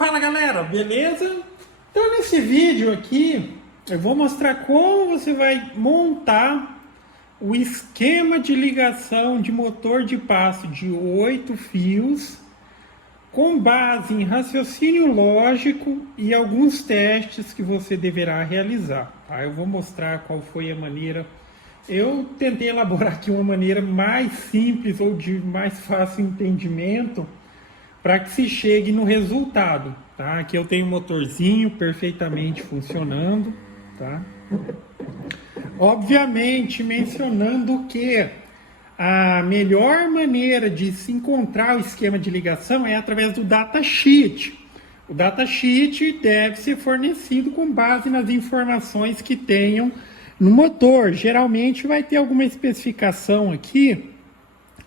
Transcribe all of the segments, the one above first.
Fala galera, beleza? Então nesse vídeo aqui eu vou mostrar como você vai montar o esquema de ligação de motor de passo de 8 fios com base em raciocínio lógico e alguns testes que você deverá realizar. Tá? Eu vou mostrar qual foi a maneira. Eu tentei elaborar aqui uma maneira mais simples ou de mais fácil entendimento para que se chegue no resultado, tá? Aqui eu tenho um motorzinho perfeitamente funcionando, tá? Obviamente mencionando que a melhor maneira de se encontrar o esquema de ligação é através do datasheet. O datasheet deve ser fornecido com base nas informações que tenham no motor. Geralmente vai ter alguma especificação aqui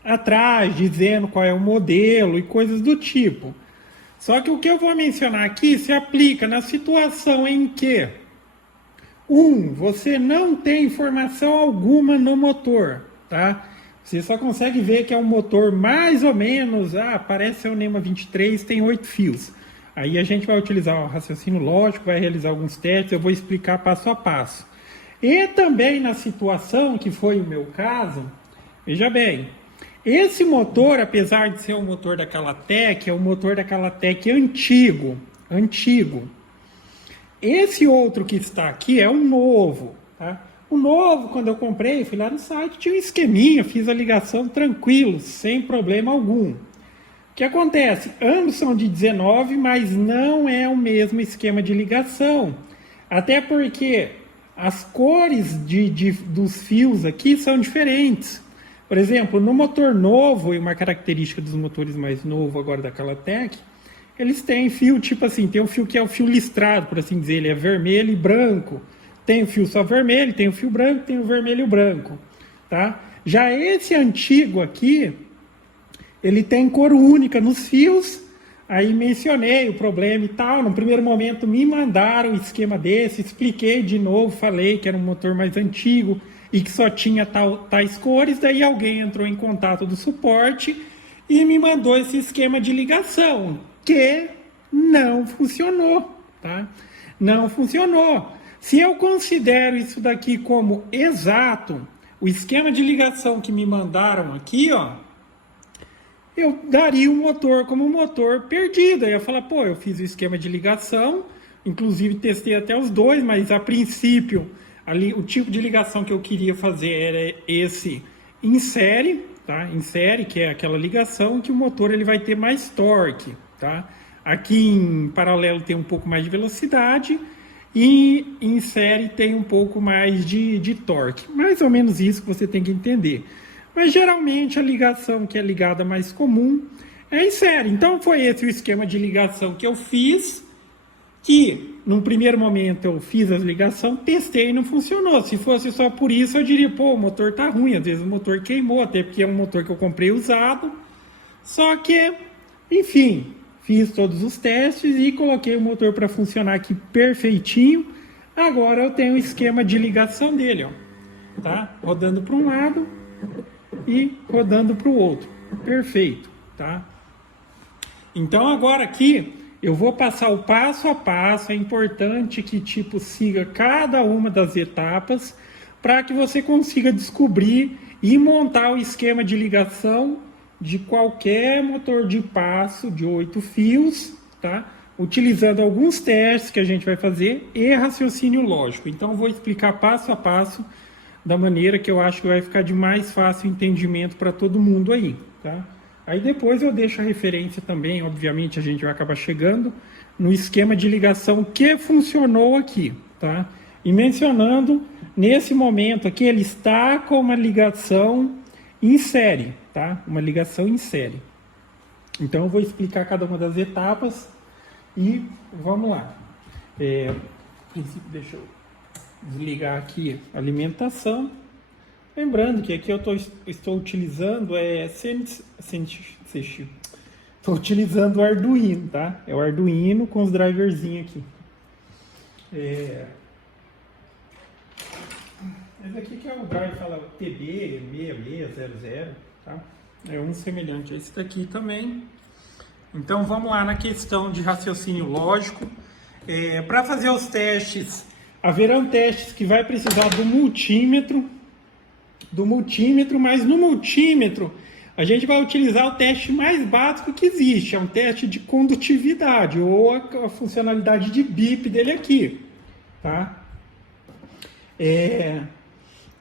atrás, dizendo qual é o modelo e coisas do tipo. Só que o que eu vou mencionar aqui se aplica na situação em que você não tem informação alguma no motor, tá? Você só consegue ver que é um motor mais ou menos, parece ser o NEMA 23, tem 8 fios. Aí a gente vai utilizar o raciocínio lógico, vai realizar alguns testes, eu vou explicar passo a passo. E também na situação que foi o meu caso, veja bem, esse motor, apesar de ser um motor da Calatec, é um motor da Calatec antigo. Esse outro que está aqui é um novo, tá? O novo, quando eu comprei, fui lá no site, tinha um esqueminha, fiz a ligação tranquilo, sem problema algum. O que acontece? Ambos são de 19, mas não é o mesmo esquema de ligação. Até porque as cores dos fios aqui são diferentes. Por exemplo, no motor novo, e uma característica dos motores mais novos agora da Calatec, eles têm fio tipo assim, tem um fio que é o fio listrado, por assim dizer, ele é vermelho e branco. Tem o fio só vermelho, tem o fio branco, tem o vermelho e o branco. Tá? Já esse antigo aqui, ele tem cor única nos fios, aí mencionei o problema e tal. No primeiro momento me mandaram um esquema desse, expliquei de novo, falei que era um motor mais antigo, e que só tinha tais cores, daí alguém entrou em contato do suporte e me mandou esse esquema de ligação, que não funcionou, tá? Não funcionou. Se eu considero isso daqui como exato, o esquema de ligação que me mandaram aqui, eu daria o motor como um motor perdido. Aí eu ia falar, eu fiz o esquema de ligação, inclusive testei até os dois, mas a princípio ali, o tipo de ligação que eu queria fazer era esse em série, tá? Em série, que é aquela ligação que o motor ele vai ter mais torque, tá? Aqui em paralelo tem um pouco mais de velocidade e em série tem um pouco mais de torque. Mais ou menos isso que você tem que entender. Mas geralmente a ligação que é ligada mais comum é em série. Então foi esse o esquema de ligação que eu fiz, que num primeiro momento eu fiz a ligação, testei e não funcionou. Se fosse só por isso, eu diria, o motor tá ruim, às vezes o motor queimou, até porque é um motor que eu comprei usado. Só que, enfim, fiz todos os testes e coloquei o motor para funcionar aqui perfeitinho. Agora eu tenho o esquema de ligação dele, tá? Rodando para um lado e rodando para o outro. Perfeito, tá? Então agora aqui eu vou passar o passo a passo. É importante que siga cada uma das etapas para que você consiga descobrir e montar o esquema de ligação de qualquer motor de passo de 8 fios, tá? Utilizando alguns testes que a gente vai fazer e raciocínio lógico. Então eu vou explicar passo a passo da maneira que eu acho que vai ficar de mais fácil entendimento para todo mundo aí, tá? Aí depois eu deixo a referência também, obviamente a gente vai acabar chegando no esquema de ligação que funcionou aqui, tá? E mencionando, nesse momento aqui ele está com uma ligação em série, tá? Uma ligação em série. Então eu vou explicar cada uma das etapas e vamos lá. A princípio, deixa eu desligar aqui a alimentação. Lembrando que aqui eu estou utilizando estou utilizando o Arduino, tá? É o Arduino com os driverzinhos aqui. Esse aqui que é o drive, fala TB6600, tá? É um semelhante a esse daqui também. Então vamos lá na questão de raciocínio lógico. Para fazer os testes, haverão testes que vai precisar do multímetro, mas no multímetro a gente vai utilizar o teste mais básico que existe, é um teste de condutividade, ou a funcionalidade de BIP dele aqui, tá?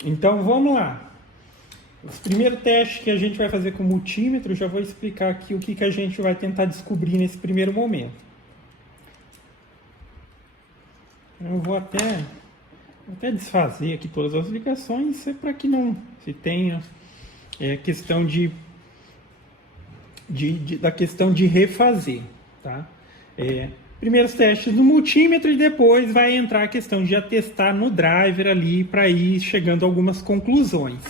Então vamos lá. Os primeiros testes que a gente vai fazer com o multímetro, já vou explicar aqui o que a gente vai tentar descobrir nesse primeiro momento. Eu vou até desfazer aqui todas as ligações, para que não se tenha questão da questão de refazer, tá? Primeiros testes no multímetro e depois vai entrar a questão de atestar no driver ali para ir chegando a algumas conclusões.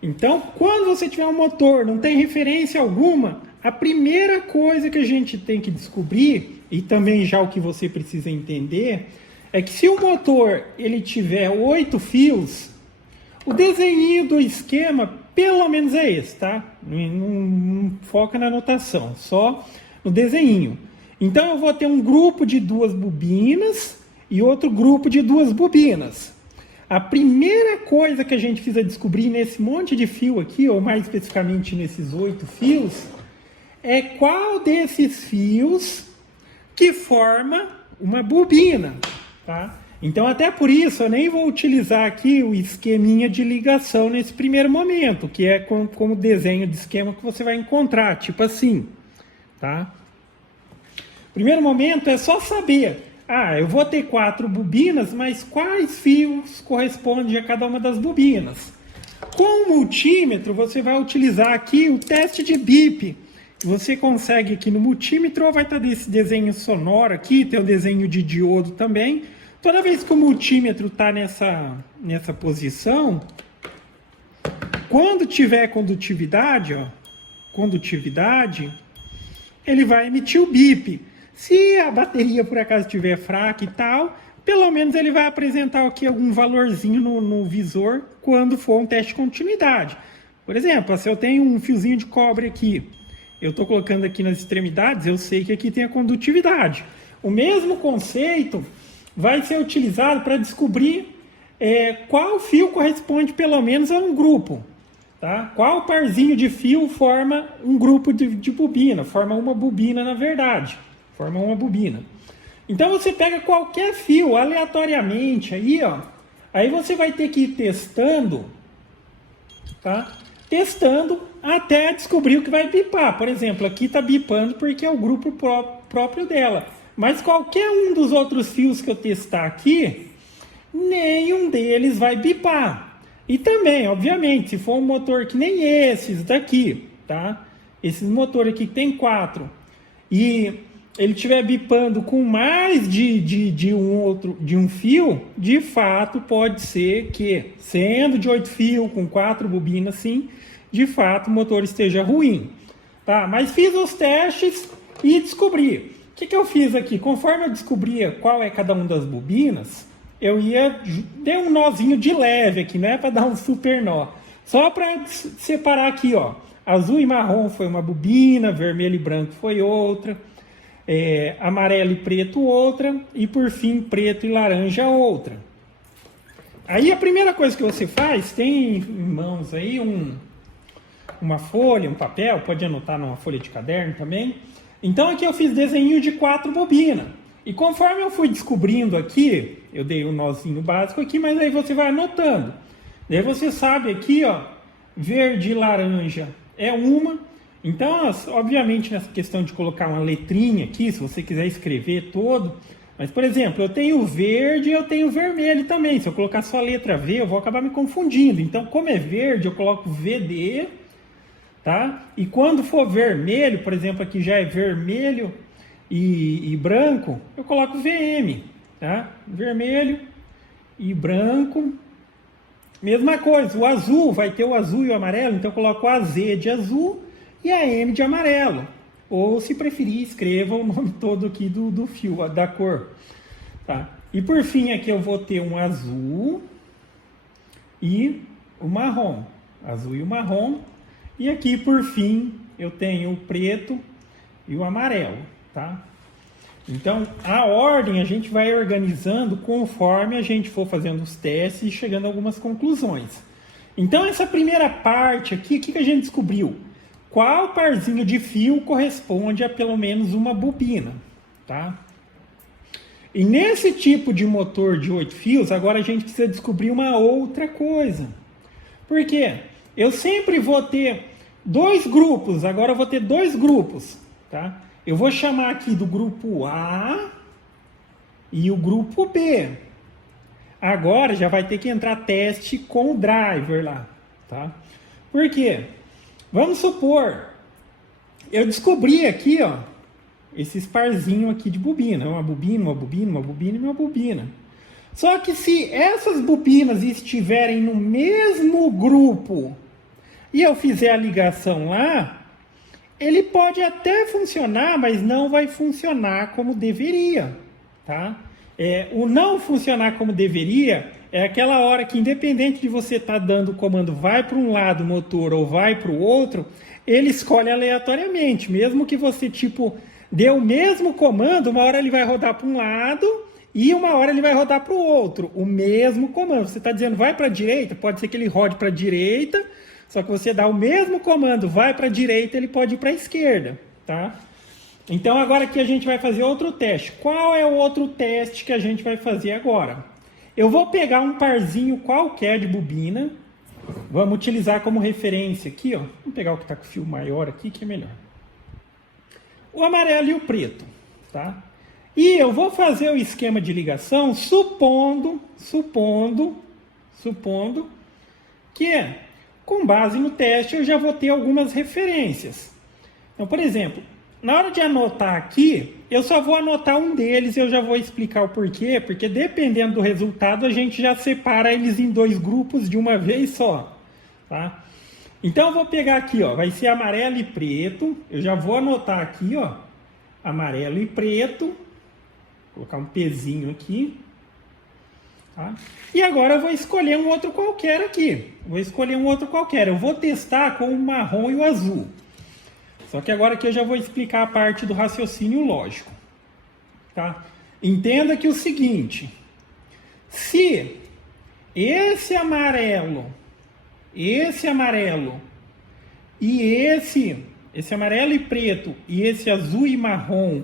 Então, quando você tiver um motor, não tem referência alguma, a primeira coisa que a gente tem que descobrir, e também já o que você precisa entender, é que se o motor ele tiver 8 fios, o desenho do esquema pelo menos é esse, tá? Não foca na notação, só no desenho. Então eu vou ter um grupo de 2 bobinas e outro grupo de 2 bobinas. A primeira coisa que a gente precisa descobrir nesse monte de fio aqui, ou mais especificamente nesses 8 fios, é qual desses fios que forma uma bobina, tá? Então até por isso eu nem vou utilizar aqui o esqueminha de ligação nesse primeiro momento, que é como desenho de esquema que você vai encontrar, tipo assim, tá? Primeiro momento é só saber, eu vou ter 4 bobinas, mas quais fios correspondem a cada uma das bobinas? Com o multímetro, você vai utilizar aqui o teste de BIP. Você consegue aqui no multímetro, ou vai estar desse desenho sonoro aqui, tem o desenho de diodo também. Toda vez que o multímetro está nessa posição, quando tiver condutividade, ele vai emitir o BIP. Se a bateria por acaso estiver fraca e tal, pelo menos ele vai apresentar aqui algum valorzinho no visor quando for um teste de continuidade. Por exemplo, se eu tenho um fiozinho de cobre aqui, eu estou colocando aqui nas extremidades, eu sei que aqui tem a condutividade. O mesmo conceito vai ser utilizado para descobrir qual fio corresponde pelo menos a um grupo. Tá? Qual parzinho de fio forma um grupo de bobina, forma uma bobina na verdade. Forma uma bobina. Então você pega qualquer fio aleatoriamente aí, ó. Aí você vai ter que ir testando, tá? Testando até descobrir o que vai bipar. Por exemplo, aqui está bipando porque é o grupo próprio dela. Mas qualquer um dos outros fios que eu testar aqui, nenhum deles vai bipar. E também, obviamente, se for um motor que nem esses daqui, tá? Esses motores aqui que tem 4 e ele estiver bipando com mais de um fio, de fato pode ser que, sendo de 8 fios, com 4 bobinas, sim, de fato o motor esteja ruim. Tá? Mas fiz os testes e descobri. O que eu fiz aqui? Conforme eu descobria qual é cada uma das bobinas, eu dei um nozinho de leve aqui, não é para dar um super nó. Só para separar aqui, ó. Azul e marrom foi uma bobina, vermelho e branco foi outra. Amarelo e preto outra, e por fim preto e laranja outra. Aí a primeira coisa que você faz, tem em mãos aí uma folha, um papel, pode anotar numa folha de caderno também. Então aqui eu fiz desenho de 4 bobinas, e conforme eu fui descobrindo aqui, eu dei um nozinho básico aqui, mas aí você vai anotando. Daí você sabe aqui, ó, verde e laranja é uma. Então, obviamente, nessa questão de colocar uma letrinha aqui, se você quiser escrever todo, mas, por exemplo, eu tenho verde e eu tenho vermelho também. Se eu colocar só a letra V, eu vou acabar me confundindo. Então, como é verde, eu coloco VD, tá? E quando for vermelho, por exemplo, aqui já é vermelho e branco, eu coloco VM, tá? Vermelho e branco. Mesma coisa, o azul, vai ter o azul e o amarelo, então eu coloco a Z de azul e a M de amarelo. Ou, se preferir, escreva o nome todo aqui do fio, da cor. Tá? E por fim, aqui eu vou ter um azul e o marrom. Azul e o marrom. E aqui, por fim, eu tenho o preto e o amarelo, tá? Então, a ordem a gente vai organizando conforme a gente for fazendo os testes e chegando a algumas conclusões. Então, essa primeira parte aqui, o que a gente descobriu? Qual parzinho de fio corresponde a pelo menos uma bobina, tá? E nesse tipo de motor de 8 fios, agora a gente precisa descobrir uma outra coisa. Por quê? Eu sempre vou ter dois grupos, agora eu vou ter dois grupos, tá? Eu vou chamar aqui do grupo A e o grupo B. Agora já vai ter que entrar teste com o driver lá, tá? Por quê? Vamos supor, eu descobri aqui, ó, esses parzinhos aqui de bobina. Uma bobina, uma bobina, uma bobina e uma bobina. Só que se essas bobinas estiverem no mesmo grupo e eu fizer a ligação lá, ele pode até funcionar, mas não vai funcionar como deveria, tá? O não funcionar como deveria é aquela hora que, independente de você estar dando o comando vai para um lado o motor ou vai para o outro, ele escolhe aleatoriamente. Mesmo que você, dê o mesmo comando, uma hora ele vai rodar para um lado e uma hora ele vai rodar para o outro. O mesmo comando. Você está dizendo vai para a direita, pode ser que ele rode para a direita, só que você dá o mesmo comando, vai para a direita, ele pode ir para a esquerda, tá? Então agora aqui a gente vai fazer outro teste. Qual é o outro teste que a gente vai fazer agora? Eu vou pegar um parzinho qualquer de bobina, vamos utilizar como referência aqui, ó. Vamos pegar o que está com o fio maior aqui, que é melhor. O amarelo e o preto, tá? E eu vou fazer o esquema de ligação supondo que com base no teste eu já vou ter algumas referências. Então, por exemplo, na hora de anotar aqui, eu só vou anotar um deles e eu já vou explicar o porquê, porque dependendo do resultado a gente já separa eles em dois grupos de uma vez só, tá? Então eu vou pegar aqui, ó, vai ser amarelo e preto, eu já vou anotar aqui, ó, amarelo e preto, vou colocar um pezinho aqui. Tá? E agora eu vou escolher um outro qualquer aqui. Eu vou testar com o marrom e o azul. Só que agora aqui eu já vou explicar a parte do raciocínio lógico. Tá? Entenda que é o seguinte. Se esse amarelo e esse amarelo e preto e esse azul e marrom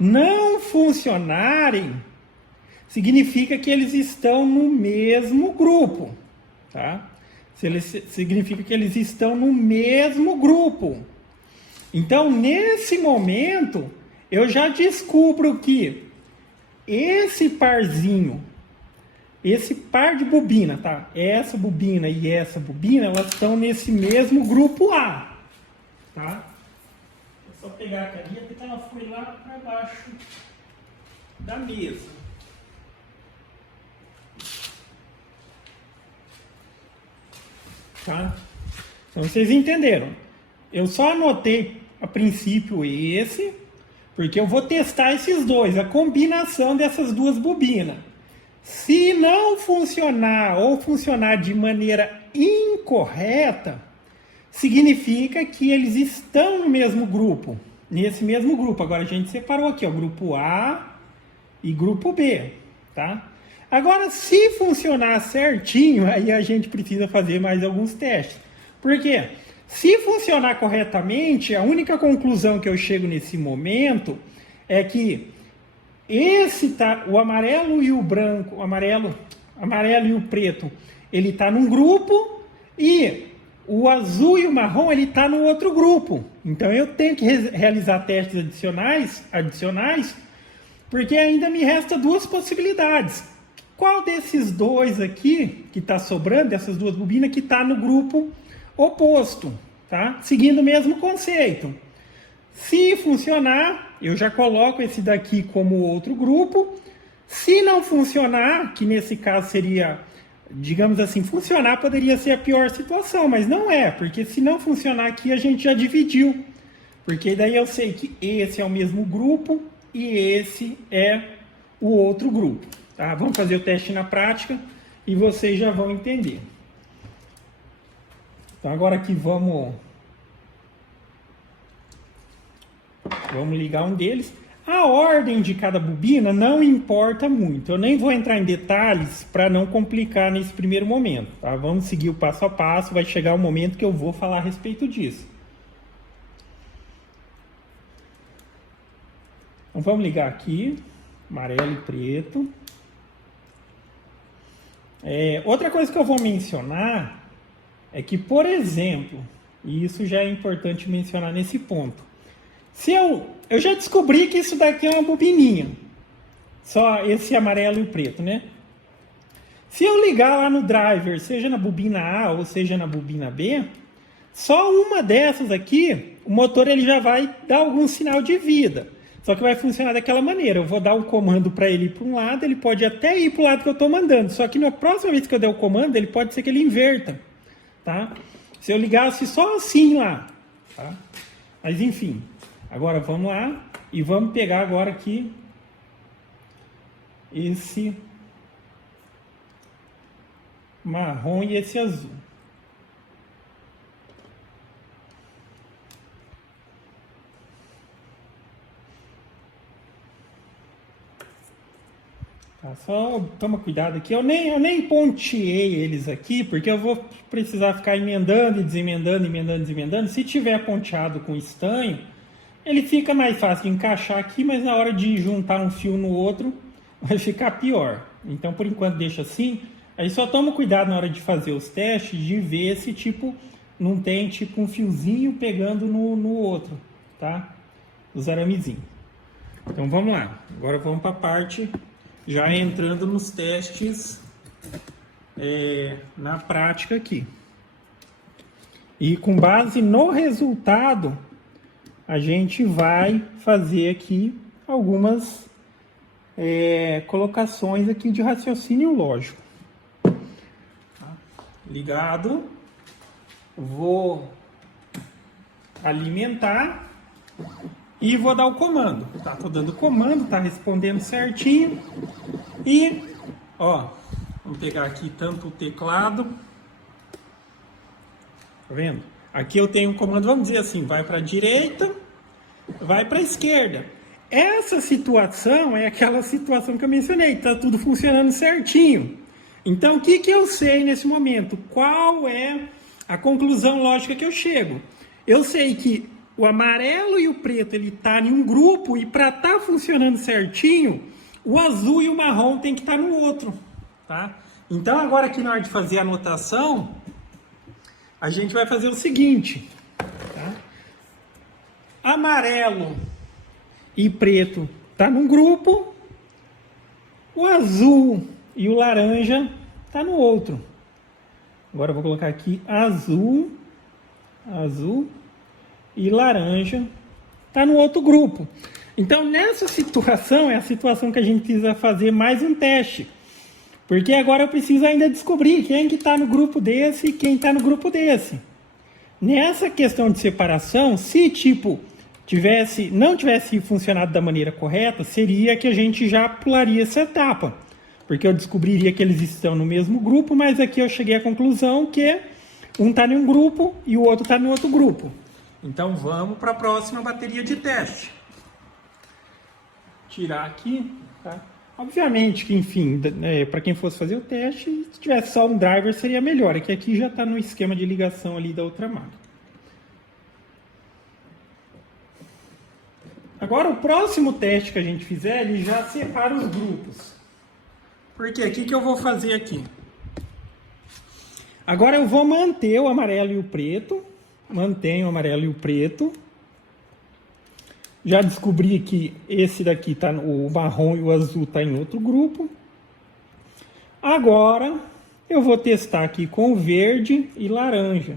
não funcionarem, significa que eles estão no mesmo grupo, tá? Significa que eles estão no mesmo grupo. Então, nesse momento, eu já descubro que esse parzinho, esse par de bobina, tá? Essa bobina e essa bobina, elas estão nesse mesmo grupo A, tá? É só pegar a caneta porque ela foi lá para baixo da mesa. Tá? Então vocês entenderam. Eu só anotei a princípio esse, porque eu vou testar esses dois, a combinação dessas duas bobinas. Se não funcionar ou funcionar de maneira incorreta, significa que eles estão no mesmo grupo, nesse mesmo grupo. Agora a gente separou aqui, ó, grupo A e grupo B, tá? Agora, se funcionar certinho, aí a gente precisa fazer mais alguns testes. Por quê? Se funcionar corretamente, a única conclusão que eu chego nesse momento é que o amarelo e o branco, amarelo e o preto, ele está num grupo e o azul e o marrom, ele está no outro grupo. Então, eu tenho que realizar testes adicionais, porque ainda me resta duas possibilidades. Qual desses dois aqui, que está sobrando, dessas duas bobinas, que está no grupo oposto, tá? Seguindo o mesmo conceito. Se funcionar, eu já coloco esse daqui como outro grupo. Se não funcionar, que nesse caso seria, digamos assim, funcionar poderia ser a pior situação, mas não é, porque se não funcionar aqui, a gente já dividiu. Porque daí eu sei que esse é o mesmo grupo e esse é o outro grupo. Tá? Vamos fazer o teste na prática e vocês já vão entender. Então agora aqui vamos Vamos ligar um deles. A ordem de cada bobina não importa muito. Eu nem vou entrar em detalhes para não complicar nesse primeiro momento. Tá? Vamos seguir o passo a passo. Vai chegar o momento que eu vou falar a respeito disso. Então vamos ligar aqui. Amarelo e preto. Outra coisa que eu vou mencionar é que, por exemplo, e isso já é importante mencionar nesse ponto. Se eu já descobri que isso daqui é uma bobininha. Só esse amarelo e o preto, né? Se eu ligar lá no driver, seja na bobina A ou seja na bobina B, só uma dessas aqui, o motor ele já vai dar algum sinal de vida. Só que vai funcionar daquela maneira. Eu vou dar um comando para ele ir para um lado, ele pode até ir para o lado que eu estou mandando. Só que na próxima vez que eu der o comando, ele pode ser que ele inverta. Tá? Se eu ligasse só assim lá. Tá? Mas enfim. Agora vamos lá e vamos pegar agora aqui esse marrom e esse azul. Tá, só toma cuidado aqui. Eu nem ponteei eles aqui, porque eu vou precisar ficar emendando e desemendando, emendando e desemendando. Se tiver ponteado com estanho, ele fica mais fácil de encaixar aqui, mas na hora de juntar um fio no outro, vai ficar pior. Então, por enquanto, deixa assim. Aí só toma cuidado na hora de fazer os testes, de ver se, tipo, não tem, tipo, um fiozinho pegando no outro, tá? Os aramezinhos. Então, vamos lá. Agora vamos para a parte, já entrando nos testes na prática aqui. E com base no resultado, a gente vai fazer aqui algumas colocações aqui de raciocínio lógico. Ligado. Vou alimentar e vou dar o comando. Tá, tô dando o comando, tá respondendo certinho. E, ó, vamos pegar aqui tanto o teclado. Tá vendo? Aqui eu tenho um comando, vamos dizer assim, vai para a direita, vai para a esquerda. Essa situação é aquela situação que eu mencionei, tá tudo funcionando certinho. Então, o que eu sei nesse momento? Qual é a conclusão lógica que eu chego? Eu sei que o amarelo e o preto ele tá em um grupo e para estar funcionando certinho, o azul e o marrom tem que estar no outro, tá? Então, agora aqui na hora de fazer a anotação, a gente vai fazer o seguinte, tá? Amarelo e preto tá num grupo, o azul e o laranja tá no outro. Agora eu vou colocar aqui azul e laranja tá no outro grupo. Então nessa situação é a situação que a gente precisa fazer mais um teste. Porque agora eu preciso ainda descobrir quem que está no grupo desse e quem está no grupo desse. Nessa questão de separação, se tipo não tivesse funcionado da maneira correta, seria que a gente já pularia essa etapa. Porque eu descobriria que eles estão no mesmo grupo, mas aqui eu cheguei à conclusão que um está em um grupo e o outro está no outro grupo. Então vamos para a próxima bateria de teste. Tirar aqui, tá? Obviamente que, enfim, para quem fosse fazer o teste, se tivesse só um driver seria melhor. É que aqui já está no esquema de ligação ali da outra máquina. Agora, o próximo teste que a gente fizer, ele já separa os grupos. Porque o que eu vou fazer aqui? Agora eu vou manter o amarelo e o preto. Mantenho o amarelo e o preto. Já descobri que esse daqui tá o marrom e o azul tá em outro grupo. Agora eu vou testar aqui com verde e laranja.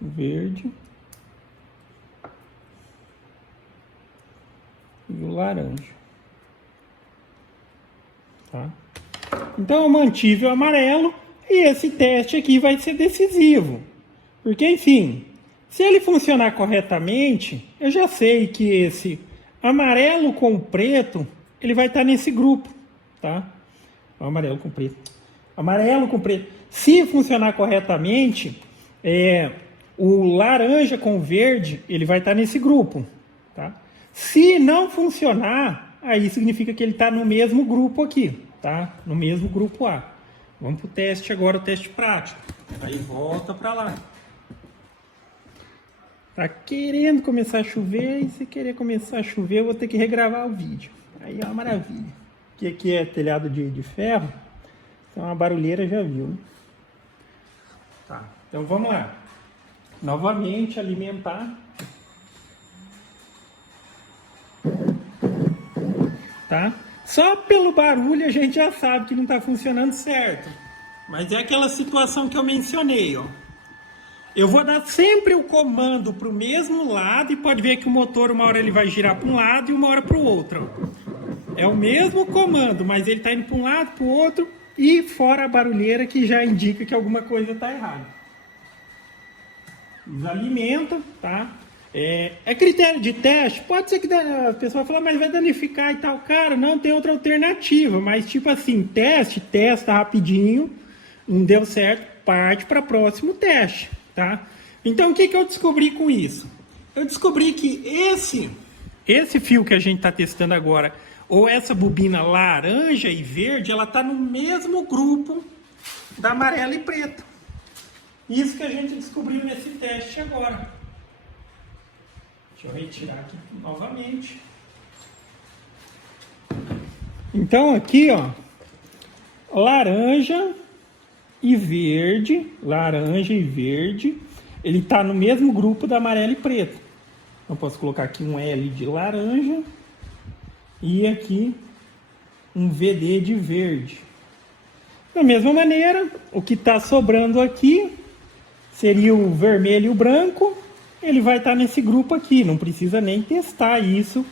Verde e o laranja. Tá? Então eu mantive o amarelo e esse teste aqui vai ser decisivo. Porque, enfim, se ele funcionar corretamente, eu já sei que esse amarelo com preto, ele vai estar nesse grupo, tá? O amarelo com preto. Amarelo com preto. Se funcionar corretamente, o laranja com verde, ele vai estar nesse grupo. Tá? Se não funcionar, aí significa que ele está no mesmo grupo aqui. Tá? No mesmo grupo A. Vamos para o teste agora, o teste prático. Aí volta para lá. Tá querendo começar a chover, e se querer começar a chover, eu vou ter que regravar o vídeo. Aí é uma maravilha. Que aqui é telhado de ferro, então a barulheira já viu, né? Tá, então vamos lá. Novamente alimentar. Tá? Só pelo barulho a gente já sabe que não está funcionando certo. Mas é aquela situação que eu mencionei, ó. Eu vou dar sempre o comando para o mesmo lado e pode ver que o motor uma hora ele vai girar para um lado e uma hora para o outro. É o mesmo comando, mas ele está indo para um lado, para o outro e fora a barulheira que já indica que alguma coisa está errada. Desalimenta, tá? É critério de teste, pode ser que a pessoa fala, mas vai danificar e tal. Cara, não tem outra alternativa, mas tipo assim, testa rapidinho, não deu certo, parte para o próximo teste. Tá? Então, o que eu descobri com isso? Eu descobri que esse fio que a gente está testando agora, ou essa bobina laranja e verde, ela está no mesmo grupo da amarela e preta. Isso que a gente descobriu nesse teste agora. Deixa eu retirar aqui novamente. Então, aqui, ó, laranja e verde, ele está no mesmo grupo da amarelo e preto. Eu posso colocar aqui um L de laranja e aqui um VD de verde. Da mesma maneira, o que está sobrando aqui seria o vermelho e o branco, ele vai estar nesse grupo aqui, não precisa nem testar isso,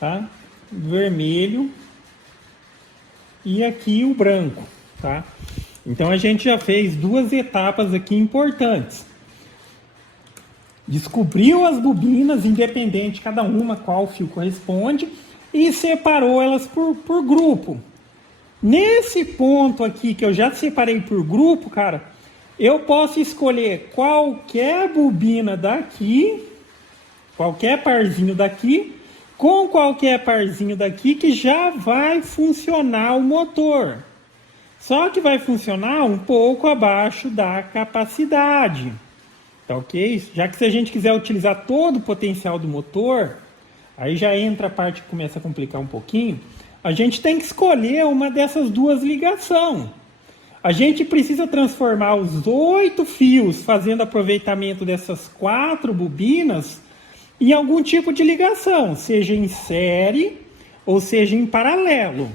tá? Vermelho e aqui o branco, tá? Então a gente já fez duas etapas aqui importantes. Descobriu as bobinas, independente cada uma qual fio corresponde, e separou elas por grupo. Nesse ponto aqui que eu já separei por grupo, cara, eu posso escolher qualquer bobina daqui, qualquer parzinho daqui, com qualquer parzinho daqui que já vai funcionar o motor. Só que vai funcionar um pouco abaixo da capacidade, tá ok? Já que se a gente quiser utilizar todo o potencial do motor, aí já entra a parte que começa a complicar um pouquinho, a gente tem que escolher uma dessas duas ligações. A gente precisa transformar os 8 fios, fazendo aproveitamento dessas 4 bobinas, em algum tipo de ligação, seja em série ou seja em paralelo.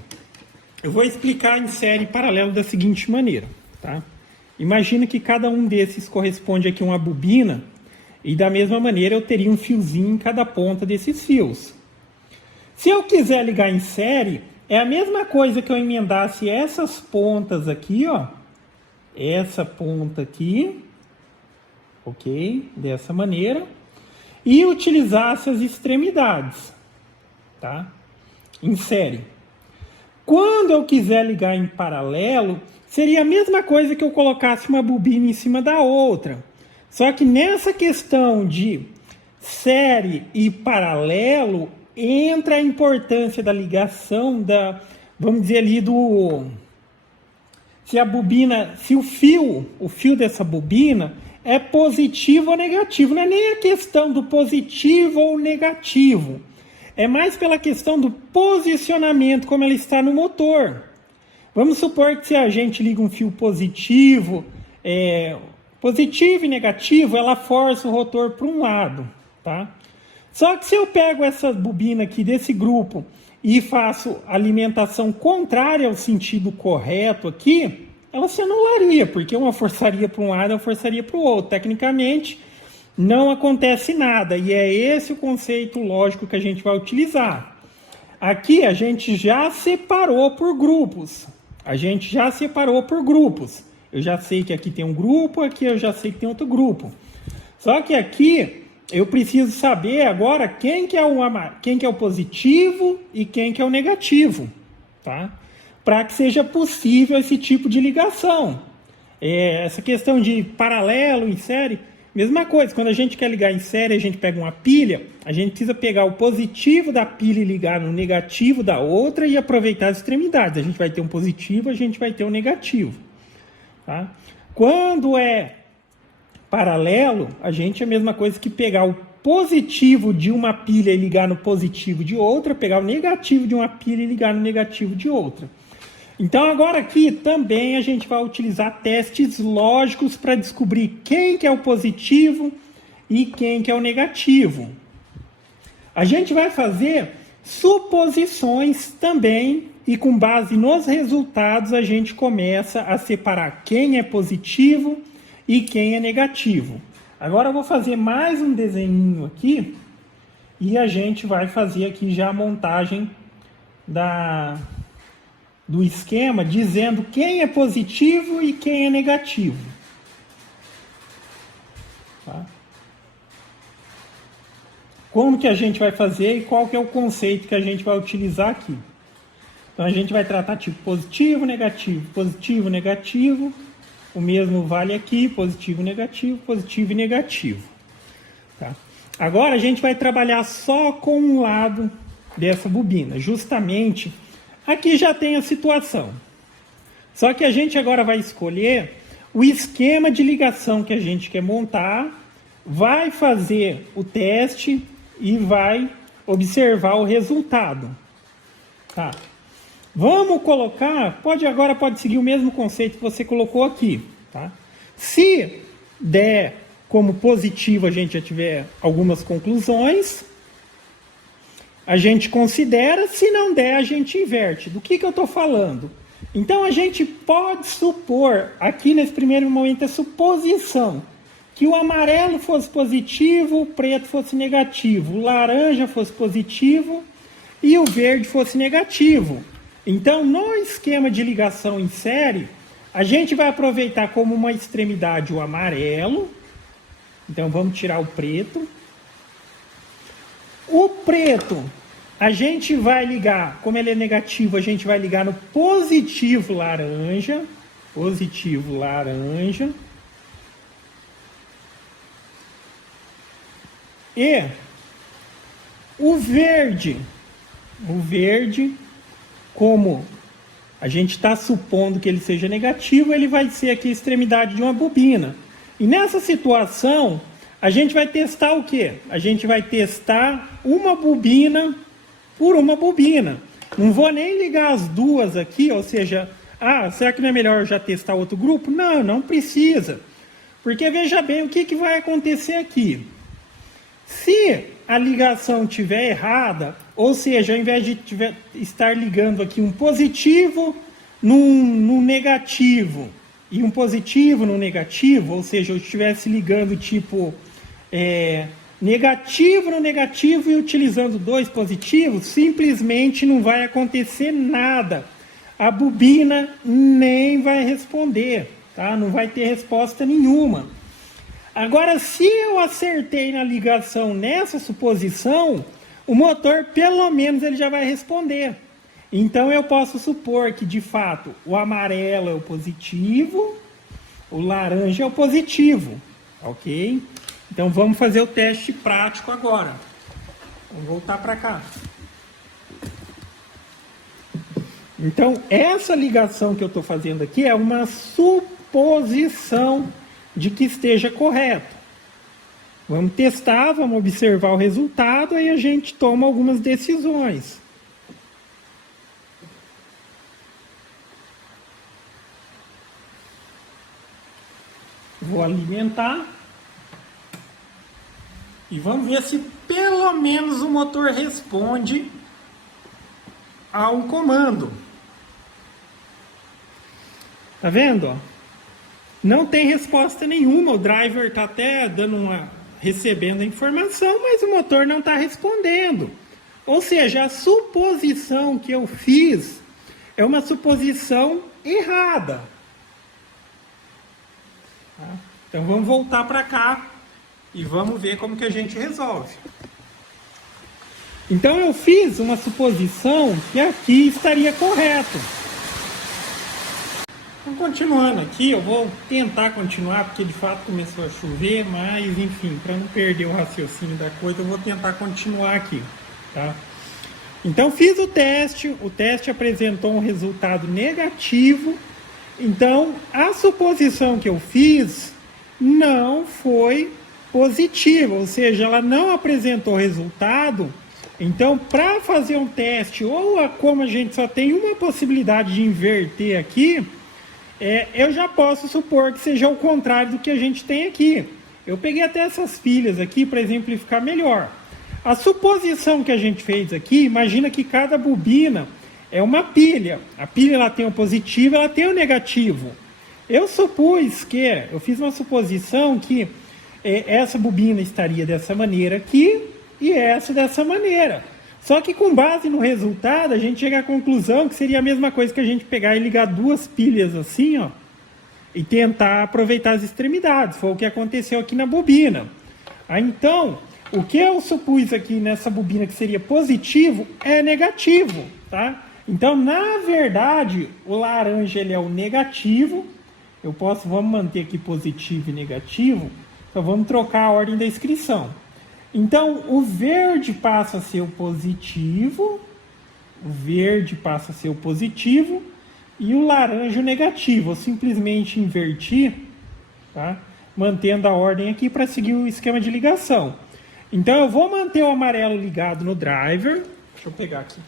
Eu vou explicar em série e paralelo da seguinte maneira, tá? Imagina que cada um desses corresponde aqui a uma bobina e da mesma maneira eu teria um fiozinho em cada ponta desses fios. Se eu quiser ligar em série, é a mesma coisa que eu emendasse essas pontas aqui, ó. Essa ponta aqui, ok? Dessa maneira. E utilizasse as extremidades, tá? Em série. Quando eu quiser ligar em paralelo, seria a mesma coisa que eu colocasse uma bobina em cima da outra. Só que nessa questão de série e paralelo, entra a importância da ligação vamos dizer ali se o fio dessa bobina é positivo ou negativo. Não é nem a questão do positivo ou negativo. É mais pela questão do posicionamento, como ela está no motor. Vamos supor que se a gente liga um fio positivo e negativo, ela força o rotor para um lado, tá? Só que se eu pego essa bobina aqui desse grupo e faço alimentação contrária ao sentido correto aqui, ela se anularia, porque uma forçaria para um lado, outra forçaria para o outro. Tecnicamente, não acontece nada, e é esse o conceito lógico que a gente vai utilizar. Aqui a gente já separou por grupos. Eu já sei que aqui tem um grupo, aqui eu já sei que tem outro grupo. Só que aqui eu preciso saber agora quem que é o positivo e quem que é o negativo, tá? para que seja possível esse tipo de ligação. Essa questão de paralelo em série, mesma coisa, quando a gente quer ligar em série, a gente pega uma pilha, a gente precisa pegar o positivo da pilha e ligar no negativo da outra e aproveitar as extremidades. A gente vai ter um positivo, a gente vai ter um negativo. Tá? Quando é paralelo, a gente é a mesma coisa que pegar o positivo de uma pilha e ligar no positivo de outra, pegar o negativo de uma pilha e ligar no negativo de outra. Então agora aqui também a gente vai utilizar testes lógicos para descobrir quem que é o positivo e quem que é o negativo. A gente vai fazer suposições também e com base nos resultados a gente começa a separar quem é positivo e quem é negativo. Agora eu vou fazer mais um desenho aqui e a gente vai fazer aqui já a montagem do esquema dizendo quem é positivo e quem é negativo. Tá? Como que a gente vai fazer e qual que é o conceito que a gente vai utilizar aqui. Então a gente vai tratar tipo positivo, negativo. O mesmo vale aqui, positivo, negativo e negativo. Tá? Agora a gente vai trabalhar só com um lado dessa bobina, justamente. Aqui já tem a situação. Só que a gente agora vai escolher o esquema de ligação que a gente quer montar, vai fazer o teste e vai observar o resultado. Tá. Vamos colocar, agora pode seguir o mesmo conceito que você colocou aqui. Tá? Se der como positivo, a gente já tiver algumas conclusões, a gente considera, se não der, a gente inverte. Do que eu estou falando? Então, a gente pode supor, aqui nesse primeiro momento, é suposição, que o amarelo fosse positivo, o preto fosse negativo, o laranja fosse positivo e o verde fosse negativo. Então, no esquema de ligação em série, a gente vai aproveitar como uma extremidade o amarelo. Então, vamos tirar o preto. O preto, a gente vai ligar, como ele é negativo, a gente vai ligar no positivo laranja. Positivo laranja. E o verde, como a gente está supondo que ele seja negativo, ele vai ser aqui a extremidade de uma bobina. E nessa situação, a gente vai testar o quê? A gente vai testar uma bobina por uma bobina. Não vou nem ligar as duas aqui, ou seja, será que não é melhor eu já testar outro grupo? Não, não precisa. Porque veja bem o que vai acontecer aqui. Se a ligação estiver errada, ou seja, ao invés de estar ligando aqui um positivo num negativo e um positivo no negativo, ou seja, eu estivesse ligando tipo negativo no negativo e utilizando dois positivos, simplesmente não vai acontecer nada. A bobina nem vai responder, tá? Não vai ter resposta nenhuma. Agora, se eu acertei na ligação nessa suposição, o motor, pelo menos, ele já vai responder. Então, eu posso supor que, de fato, o amarelo é o positivo, o laranja é o positivo, ok? Então, vamos fazer o teste prático agora. Vamos voltar para cá. Então, essa ligação que eu estou fazendo aqui é uma suposição de que esteja correto. Vamos testar, vamos observar o resultado, aí a gente toma algumas decisões. Vou alimentar. E vamos ver se pelo menos o motor responde ao comando. Tá vendo? Ó? Não tem resposta nenhuma. O driver está até recebendo a informação, mas o motor não está respondendo. Ou seja, a suposição que eu fiz é uma suposição errada. Tá? Então vamos voltar para cá e vamos ver como que a gente resolve. Então eu fiz uma suposição que aqui estaria correto. continuando aqui, eu vou tentar continuar, porque de fato começou a chover, mas enfim, para não perder o raciocínio da coisa, eu vou tentar continuar aqui, tá? Então fiz o teste apresentou um resultado negativo, então a suposição que eu fiz não foi positiva, ou seja, ela não apresentou resultado. Então, para fazer um teste, ou como a gente só tem uma possibilidade de inverter aqui, eu já posso supor que seja o contrário do que a gente tem aqui. Eu peguei até essas pilhas aqui para exemplificar melhor. A suposição que a gente fez aqui, imagina que cada bobina é uma pilha. A pilha ela tem o positivo, ela tem o negativo. Eu fiz uma suposição que essa bobina estaria dessa maneira aqui e essa dessa maneira. Só que com base no resultado, a gente chega à conclusão que seria a mesma coisa que a gente pegar e ligar duas pilhas assim, ó, e tentar aproveitar as extremidades. Foi o que aconteceu aqui na bobina. Então, o que eu supus aqui nessa bobina que seria positivo é negativo, tá? Então, na verdade, o laranja ele é o negativo. Vamos manter aqui positivo e negativo. Então, vamos trocar a ordem da inscrição. Então, o verde passa a ser o positivo, e o laranja o negativo. Eu simplesmente inverti, tá? Mantendo a ordem aqui para seguir o esquema de ligação. Então, eu vou manter o amarelo ligado no driver. Deixa eu pegar aqui.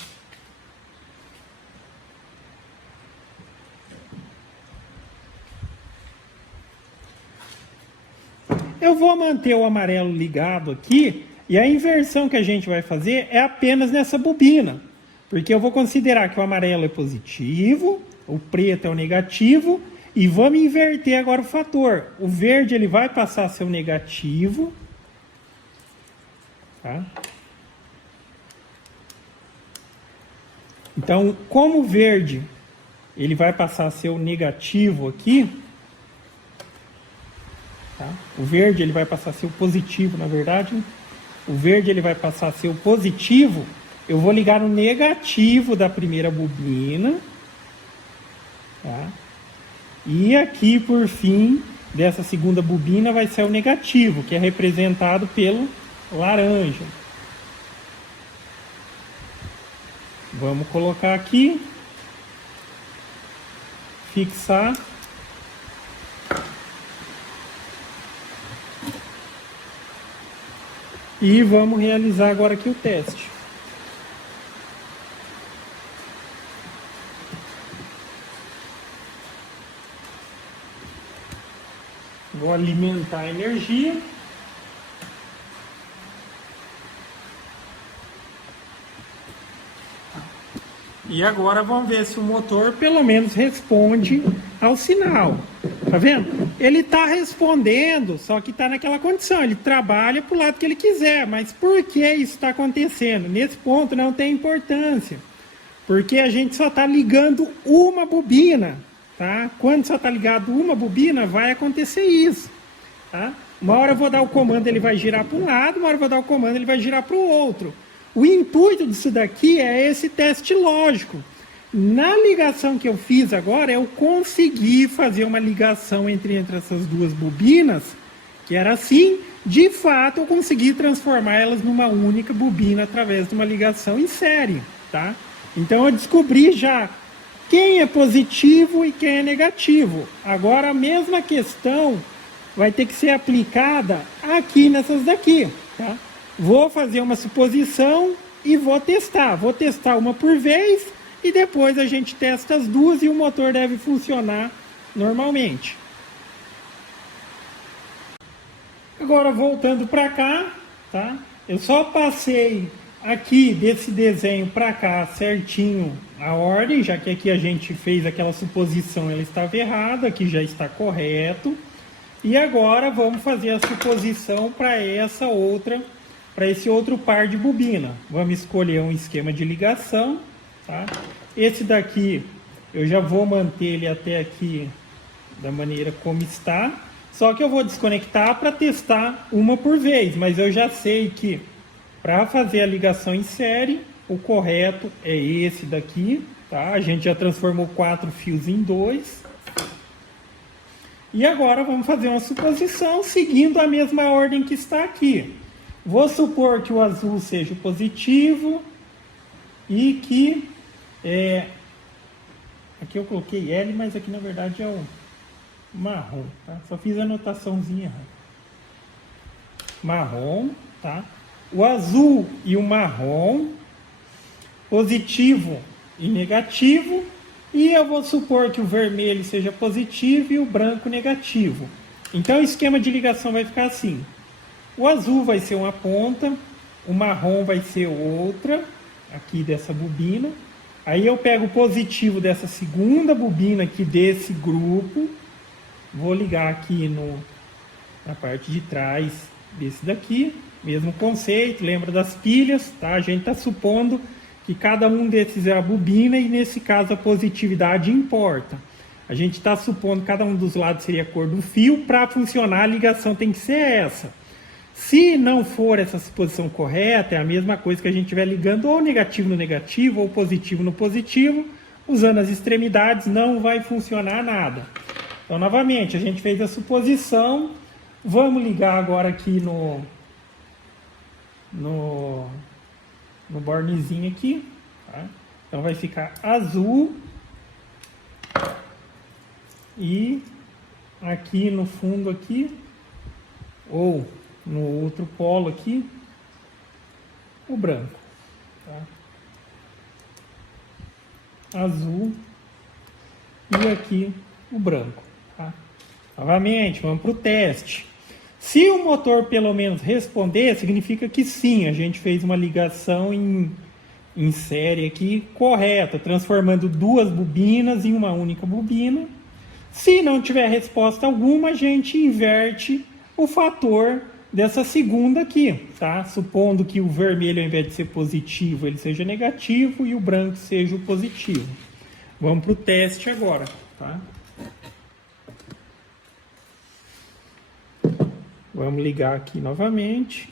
Eu vou manter o amarelo ligado aqui e a inversão que a gente vai fazer é apenas nessa bobina. Porque eu vou considerar que o amarelo é positivo, o preto é o negativo e vamos inverter agora o fator. O verde ele vai passar a ser o negativo. Tá? Então, como o verde ele vai passar a ser o negativo aqui, tá? O verde ele vai passar a ser o positivo, na verdade. O verde ele vai passar a ser o positivo. Eu vou ligar no negativo da primeira bobina. Tá? E aqui, por fim, dessa segunda bobina vai ser o negativo, que é representado pelo laranja. Vamos colocar aqui. Fixar. E vamos realizar agora aqui o teste. Vou alimentar a energia. E agora vamos ver se o motor pelo menos responde ao sinal. Tá vendo? Ele está respondendo, só que está naquela condição. Ele trabalha para o lado que ele quiser. Mas por que isso está acontecendo? Nesse ponto não tem importância. Porque a gente só está ligando uma bobina. Tá? Quando só está ligado uma bobina, vai acontecer isso. Tá? Uma hora eu vou dar o comando, ele vai girar para um lado. Uma hora eu vou dar o comando, ele vai girar para o outro. O intuito disso daqui é esse teste lógico. Na ligação que eu fiz agora, eu consegui fazer uma ligação entre essas duas bobinas, que era assim. De fato, eu consegui transformar elas numa única bobina através de uma ligação em série. Tá? Então, eu descobri já quem é positivo e quem é negativo. Agora, a mesma questão vai ter que ser aplicada aqui nessas daqui. Tá? Vou fazer uma suposição e vou testar. Vou testar uma por vez e depois a gente testa as duas e o motor deve funcionar normalmente. Agora voltando para cá, tá? Eu só passei aqui desse desenho para cá certinho a ordem, já que aqui a gente fez aquela suposição, ela estava errada, aqui já está correto. E agora vamos fazer a suposição para esse outro par de bobina. Vamos escolher um esquema de ligação. Tá? Esse daqui eu já vou manter ele até aqui da maneira como está. Só que eu vou desconectar para testar uma por vez. Mas eu já sei que para fazer a ligação em série, o correto é esse daqui. Tá? A gente já transformou 4 fios em 2. E agora vamos fazer uma suposição seguindo a mesma ordem que está aqui. Vou supor que o azul seja o positivo e que... aqui eu coloquei L, mas aqui na verdade é o marrom. Tá? Só fiz a anotaçãozinha errada. Marrom, tá? O azul e o marrom, positivo e negativo, e eu vou supor que o vermelho seja positivo e o branco negativo. Então o esquema de ligação vai ficar assim. O azul vai ser uma ponta, o marrom vai ser outra, aqui dessa bobina. Aí eu pego o positivo dessa segunda bobina aqui desse grupo, vou ligar aqui na parte de trás desse daqui, mesmo conceito, lembra das pilhas, tá? A gente está supondo que cada um desses é a bobina e nesse caso a positividade importa. A gente está supondo que cada um dos lados seria a cor do fio, para funcionar a ligação tem que ser essa. Se não for essa suposição correta, é a mesma coisa que a gente estiver ligando ou negativo no negativo ou positivo no positivo, usando as extremidades não vai funcionar nada. Então, novamente, a gente fez a suposição, vamos ligar agora aqui no bornezinho aqui, tá? Então vai ficar azul e aqui no fundo aqui, ou no outro polo aqui, o branco, tá? Azul e aqui o branco, tá? Novamente, vamos para o teste. Se o motor pelo menos responder, significa que sim, a gente fez uma ligação em série aqui correta, transformando duas bobinas em uma única bobina. Se não tiver resposta alguma, a gente inverte o fator dessa segunda aqui, tá? Supondo que o vermelho, ao invés de ser positivo, ele seja negativo e o branco seja o positivo. Vamos para o teste agora, tá? Vamos ligar aqui novamente.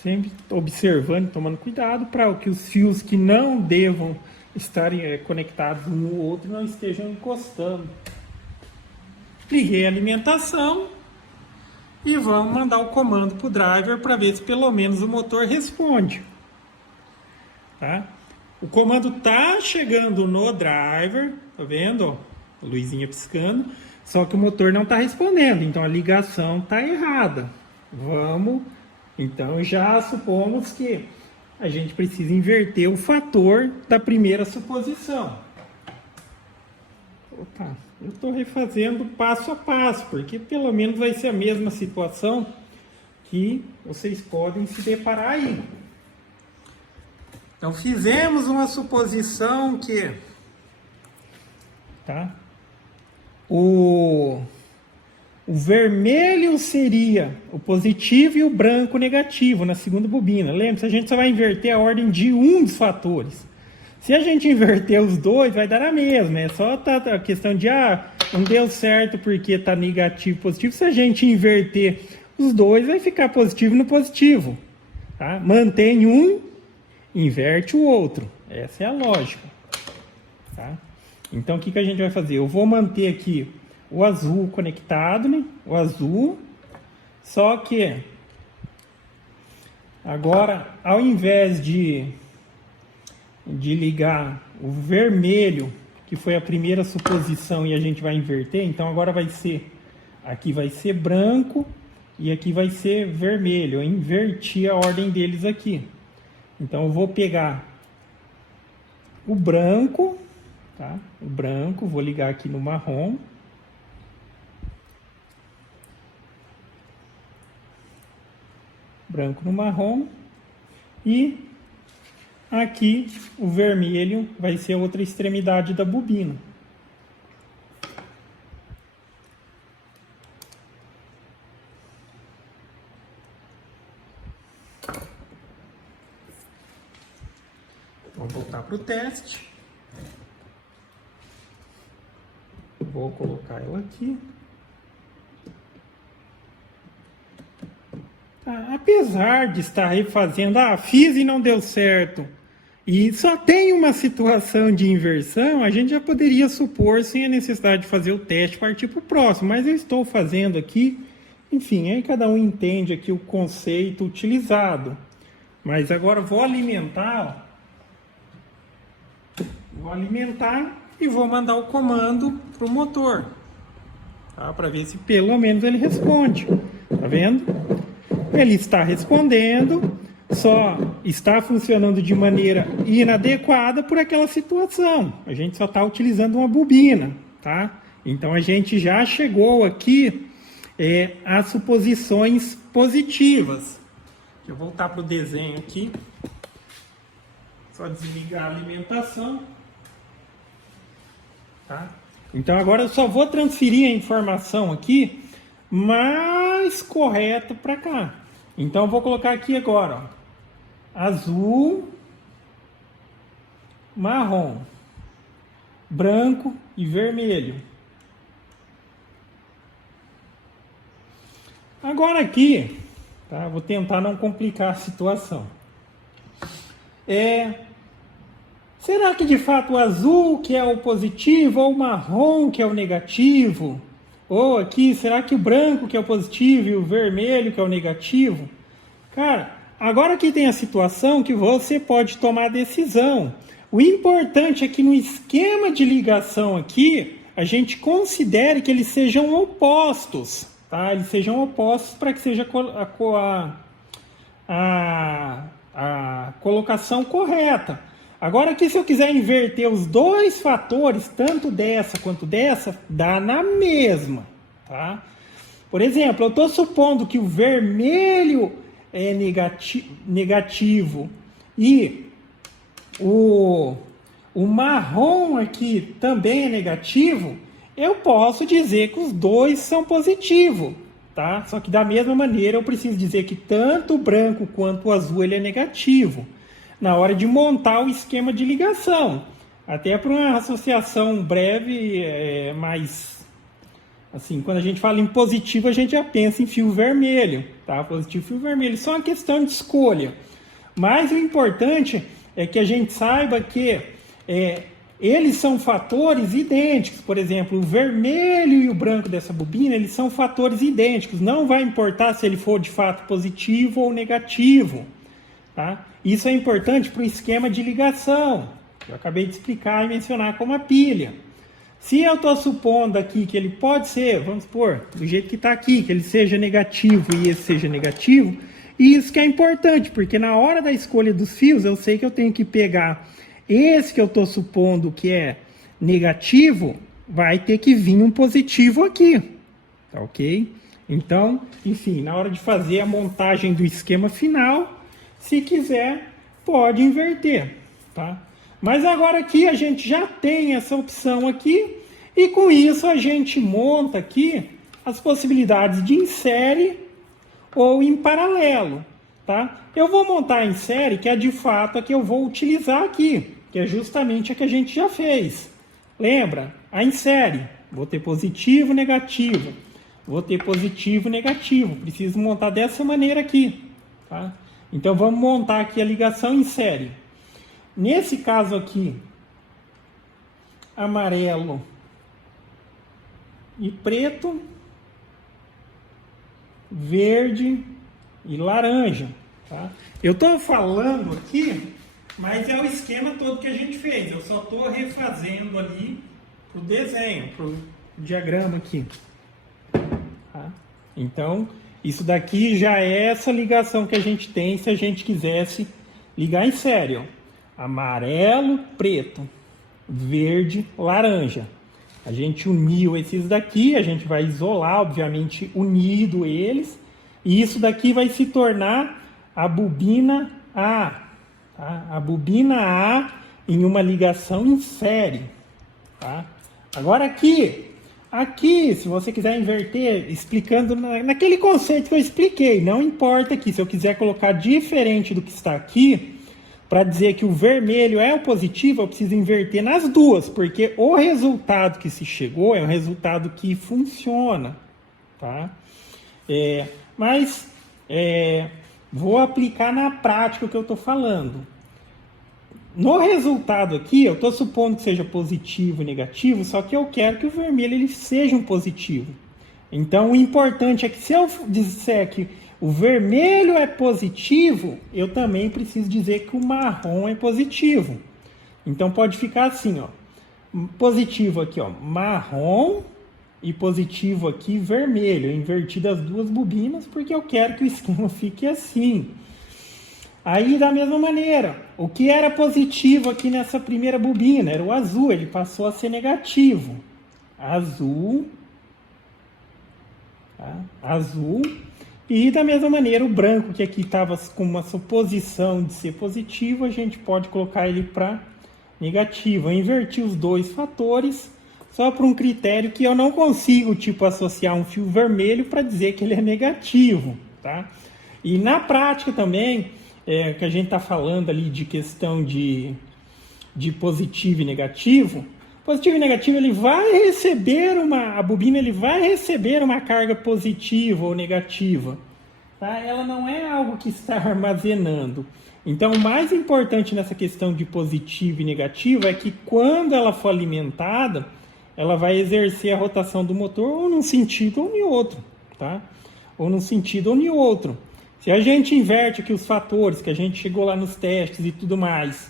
Sempre observando, tomando cuidado para que os fios que não devam estarem conectados um no outro não estejam encostando. Liguei a alimentação e vamos mandar o comando para o driver para ver se pelo menos o motor responde. Tá? O comando tá chegando no driver, tá vendo? Ó, a luzinha piscando, só que o motor não está respondendo, então a ligação tá errada. Vamos, então já supomos que a gente precisa inverter o fator da primeira suposição. Opa, eu estou refazendo passo a passo, porque pelo menos vai ser a mesma situação que vocês podem se deparar aí. Então fizemos uma suposição que, tá? O vermelho seria o positivo e o branco o negativo na segunda bobina. Lembre-se, a gente só vai inverter a ordem de um dos fatores. Se a gente inverter os dois, vai dar a mesma. É só a questão de, não deu certo porque está negativo e positivo. Se a gente inverter os dois, vai ficar positivo no positivo. Tá? Mantém um, inverte o outro. Essa é a lógica. Tá? Então, o que a gente vai fazer? Eu vou manter aqui o azul conectado, né? O azul. Só que agora, ao invés de ligar o vermelho, que foi a primeira suposição, e a gente vai inverter, então agora vai ser, aqui vai ser branco e aqui vai ser vermelho. Eu inverti a ordem deles aqui. Então eu vou pegar o branco, tá? O branco, vou ligar aqui no marrom. Branco no marrom. E aqui o vermelho vai ser a outra extremidade da bobina. Vamos voltar para o teste. Vou colocar ela aqui. Tá, apesar de estar refazendo, fiz e não deu certo, E só tem uma situação de inversão, a gente já poderia supor sem a necessidade de fazer o teste partir para o próximo, mas eu estou fazendo aqui, enfim, aí cada um entende aqui o conceito utilizado. Mas agora vou alimentar e vou mandar o comando para o motor, tá? Para ver se pelo menos ele responde. Tá vendo? Ele está respondendo, só está funcionando de maneira inadequada por aquela situação. A gente só está utilizando uma bobina, tá? Então a gente já chegou aqui a suposições positivas. Deixa eu voltar para o desenho aqui. Só desligar a alimentação. Tá? Então agora eu só vou transferir a informação aqui mais correto para cá. Então eu vou colocar aqui agora, ó, azul, marrom, branco e vermelho. Agora aqui, tá? Vou tentar não complicar a situação. Será que de fato o azul que é o positivo ou o marrom que é o negativo? Ou aqui, será que o branco que é o positivo e o vermelho que é o negativo? Cara, agora aqui tem a situação que você pode tomar a decisão. O importante é que no esquema de ligação aqui, a gente considere que eles sejam opostos, tá? Eles sejam opostos para que seja a colocação correta. Agora aqui, se eu quiser inverter os dois fatores, tanto dessa quanto dessa, dá na mesma, tá? Por exemplo, eu estou supondo que o vermelho é negativo e o marrom aqui também é negativo, eu posso dizer que os dois são positivos, tá? Só que da mesma maneira eu preciso dizer que tanto o branco quanto o azul ele é negativo na hora de montar o esquema de ligação. Até para uma associação breve, mais assim, quando a gente fala em positivo, a gente já pensa em fio vermelho, tá? Positivo e fio vermelho, só uma questão de escolha. Mas o importante é que a gente saiba que eles são fatores idênticos. Por exemplo, o vermelho e o branco dessa bobina, eles são fatores idênticos. Não vai importar se ele for de fato positivo ou negativo, tá? Isso é importante para o esquema de ligação. Eu acabei de explicar e mencionar como a pilha. Se eu estou supondo aqui que ele pode ser, vamos supor, do jeito que está aqui, que ele seja negativo e esse seja negativo, e isso que é importante, porque na hora da escolha dos fios, eu sei que eu tenho que pegar esse que eu estou supondo que é negativo, vai ter que vir um positivo aqui, tá ok? Então, enfim, na hora de fazer a montagem do esquema final, se quiser, pode inverter, tá? Mas agora aqui a gente já tem essa opção aqui e com isso a gente monta aqui as possibilidades de em série ou em paralelo, tá? Eu vou montar em série, que é de fato a que eu vou utilizar aqui, que é justamente a que a gente já fez. Lembra? A em série, vou ter positivo, negativo, vou ter positivo, negativo. Preciso montar dessa maneira aqui, tá? Então vamos montar aqui a ligação em série. Nesse caso aqui, amarelo e preto, verde e laranja, tá? Eu estou falando aqui, mas é o esquema todo que a gente fez. Eu só estou refazendo ali para o desenho, para o diagrama aqui, tá? Então, isso daqui já é essa ligação que a gente tem se a gente quisesse ligar em série, ó. Amarelo, preto, verde, laranja. A gente uniu esses daqui, a gente vai isolar, obviamente, unido eles. E isso daqui vai se tornar a bobina A. Tá? A bobina A em uma ligação em série. Tá? Agora aqui, se você quiser inverter, explicando naquele conceito que eu expliquei, não importa aqui. Se eu quiser colocar diferente do que está aqui, para dizer que o vermelho é o positivo, eu preciso inverter nas duas, porque o resultado que se chegou é um resultado que funciona, tá? Vou aplicar na prática o que eu estou falando. no resultado aqui, eu estou supondo que seja positivo e negativo, só que eu quero que o vermelho ele seja um positivo. Então, o importante é que se eu disser que o vermelho é positivo, eu também preciso dizer que o marrom é positivo. Então, pode ficar assim, ó. Positivo aqui, ó, marrom, e positivo aqui, vermelho. Eu inverti as duas bobinas porque eu quero que o esquema fique assim. Aí, da mesma maneira, o que era positivo aqui nessa primeira bobina era o azul, ele passou a ser negativo. Azul, tá? Azul. E da mesma maneira, o branco, que aqui estava com uma suposição de ser positivo, a gente pode colocar ele para negativo. Eu inverti os dois fatores só por um critério que eu não consigo, tipo, associar um fio vermelho para dizer que ele é negativo, tá? E na prática também, que a gente está falando ali de questão de positivo e negativo, positivo e negativo, ele vai receber a bobina ele vai receber uma carga positiva ou negativa, tá? Ela não é algo que está armazenando. Então, o mais importante nessa questão de positivo e negativo é que quando ela for alimentada, ela vai exercer a rotação do motor ou num sentido ou em outro, tá? Ou num sentido ou em outro. Se a gente inverte aqui os fatores, que a gente chegou lá nos testes e tudo mais,